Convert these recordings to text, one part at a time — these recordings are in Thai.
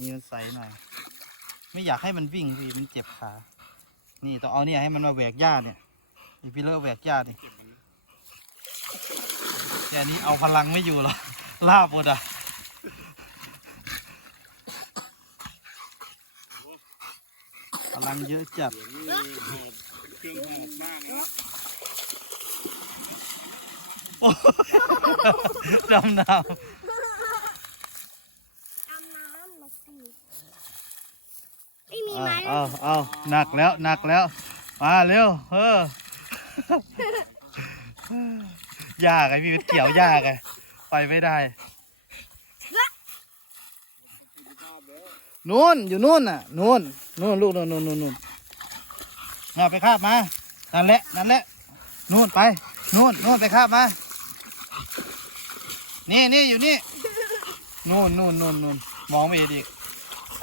นี่มันใสหน่อย ไม่อยากให้มันวิ่งพี่มันเจ็บขา นี่ต้องเอาเนี่ยให้มันมาแหวกหญ้าเนี่ยอีพี่เลิกแหวกหญ้านี่แต่นี้เอาพลังไม่อยู่หรอกลาบหมดอะพลังเยอะจัดเดี๋ยวนี่หอบเครื่องหอบมากนะดำน้อาบน้ำมาสิไม่มีำไม้เอาเอาเอาหนักแล้วหนักแล้วมาเร็วเออยากไงพี่เกี่ยวยากไงไปไม่ได้นู่นอยู่นู่นน่ะนู่นนู่นลูกนู่นนู่นนู่นนู่นเอาไปคาบมานั่นแหละนั่นแหละนู่นไปนู่นนู่นไปคาบมานี่นี่อยู่นี่นู่นนู่นนู่นนู่นมองไม่เห็นอีก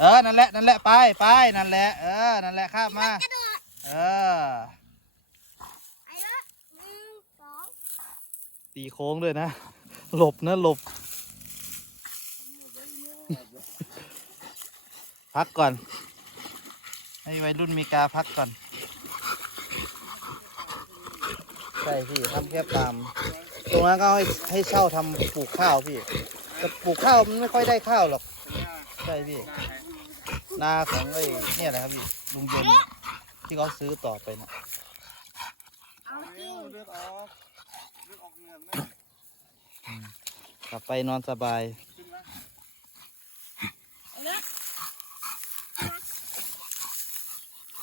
เออ นั่นแหละ นั่นแหละ ไปไปนั่นแหละ เออ นั่นแหละคาบมา กระโดดเออ ไอ้ละหนึ่งสองตีโค้งด้วยนะ หลบนะ หลบ พักก่อน ให้วัยรุ่นมีกาพักก่อน ใช่พี่ทำแค่ปาม ตรงนั้นก็ให้ให้เช่าทำปลูกข้าวพี่ แต่ปลูกข้าวมันไม่ค่อยได้ข้าวหรอก ใช่พี่นา ของไอ้เนี่ยแหละครับพี่ลุงยนต์ที่เขาซื้อต่อไปนะเอาจริงเลือดออกเลือดออกเหงื่อนะกลับไปนอนสบายขึ้นนะไอ้ละ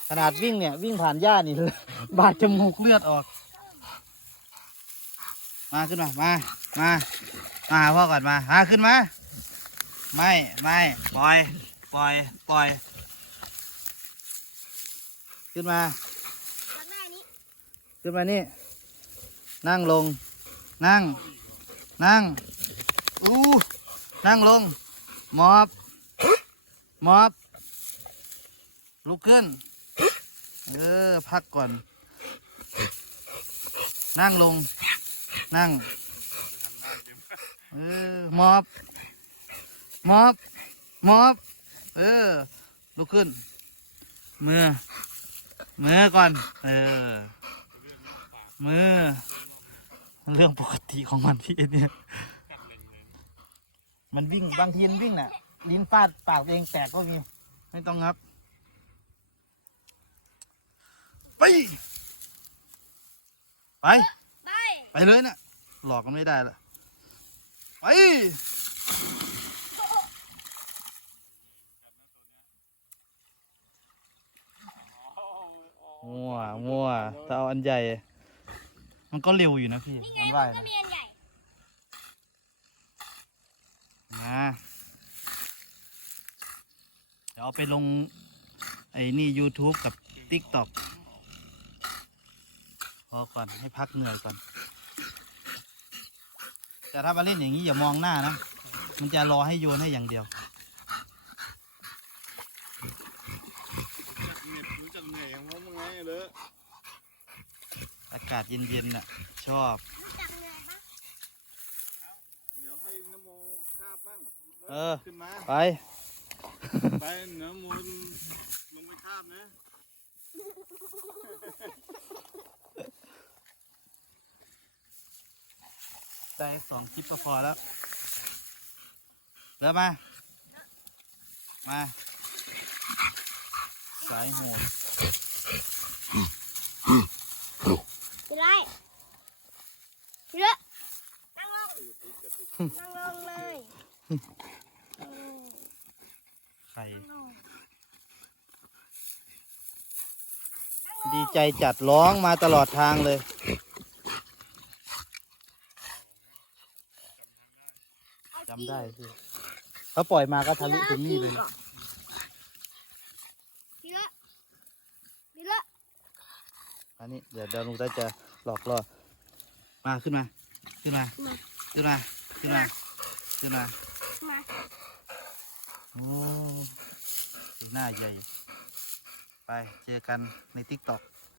ขนาดวิ่งเนี่ย วิ่งผ่านหญ้านี่ บาดจมูกเลือดออก มาขึ้นมา มา มา มาพ่อก่อนมามาขึ้นมา ไม่ ไม่ปล่อย ปล่อย ปล่อย ขึ้นมา อยากได้นี้ขึ้นมานี่ นั่งลง นั่ง นั่ง อู้นั่งลงมอบมอบ ลุกขึ้น เออ พักก่อน นั่งลง นั่ง เออมอบมอบมอบ เออ ลุกขึ้น มือ มือก่อน เออ มือ เรื่องปกติของมันพี่เนี่ย มันวิ่งบางทีมันวิ่งน่ะ ลิ้นฟาดปากตัวเองแตกก็มี ไม่ต้องงับไปไป ไป ไปเลยนะ่ะหลอกกันไม่ได้ละไป มั่วมั่วถ้าเอาอันใหญ่ มันก็เร็วอยู่นะพี่นี่ไงมันมัว่านยก็นะมีอันใหญ่มาเดี๋ยวเอาไปลง ไอ้นี่ YouTube กับ TikTok พอก่อนให้พักเหนื่อยก่อน แต่ถ้ามาเล่นอย่างนี้อย่ามองหน้านะ มันจะรอให้โยนให้อย่างเดียว จากเหน็บรู้จักเหนื่อยของผมไง เลยอากาศเย็นๆน่ะ ชอบ รู้จักเหนื่อยปะเดี๋ยวให้น้ำโมคาบบ้างเออ ขึ้นมา ไป ไปน้ำโมลงไปคาบนะได้สองคลิปก็พอแล้วเริ่มมา มา สายโหด เป็นไรเยอะนั่งลงนั่งลงเลยเออ ไข่นั่งลงนั่งลงดีใจจัดร้องมาตลอดทางเลยเอาจำได้พี่เขาปล่อยมาก็ทะลุถึงนี่เลยนะทีละทีละอันนี้เดี๋ยวเดี๋ยวลุงตาจะหลอกล่อมาขึ้นมา ขึ้นมามาขึ้นมา ขึ้นมา ขึ้นมามา โอ้หน้าใหญ่ ไปเจอกันในทิกตอก